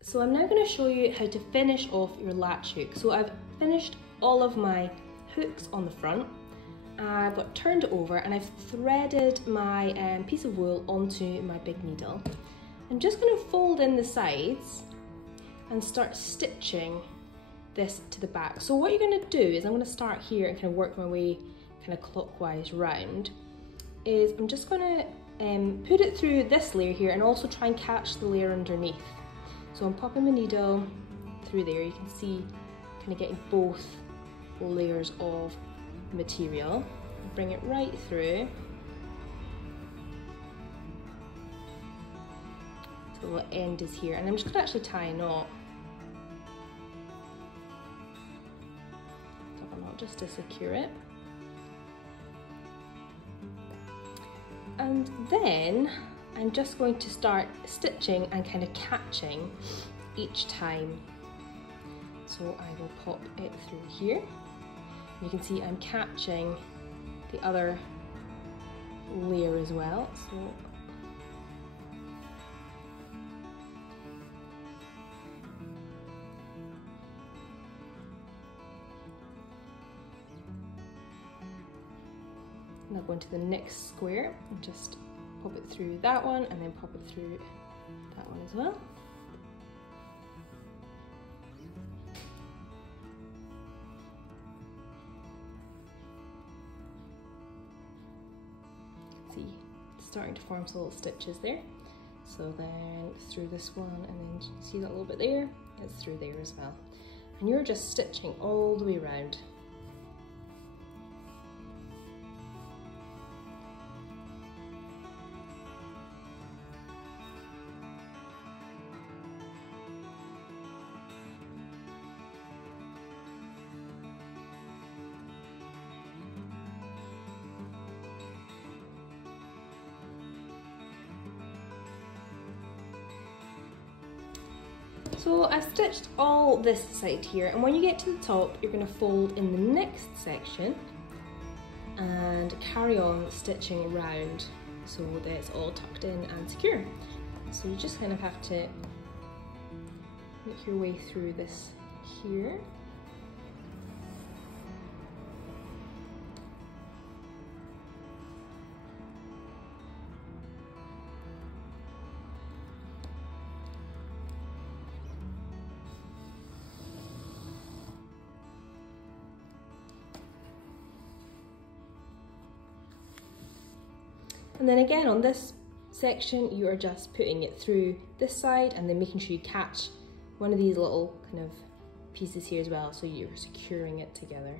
So I'm now going to show you how to finish off your latch hook. So I've finished all of my hooks on the front. I've got turned it over and I've threaded my piece of wool onto my big needle. I'm just going to fold in the sides and start stitching this to the back. So what you're going to do is I'm going to start here and kind of work my way kind of clockwise round. Is I'm just going to put it through this layer here and also try and catch the layer underneath. So I'm popping my needle through there. You can see kind of getting both layers of material. Bring it right through. So the end is here, and I'm just going to actually tie a knot. Double knot just to secure it. And then I'm just going to start stitching and kind of catching each time. So I will pop it through here. You can see I'm catching the other layer as well. So now go into the next square and just pop it through that one and then pop it through that one as well. See, it's starting to form some little stitches there. So then through this one and then see that little bit there? It's through there as well. And you're just stitching all the way around. So I've stitched all this side here, and when you get to the top, you're going to fold in the next section and carry on stitching around so that it's all tucked in and secure. So you just kind of have to make your way through this here. And then again on this section, you are just putting it through this side and then making sure you catch one of these little kind of pieces here as well, so you're securing it together.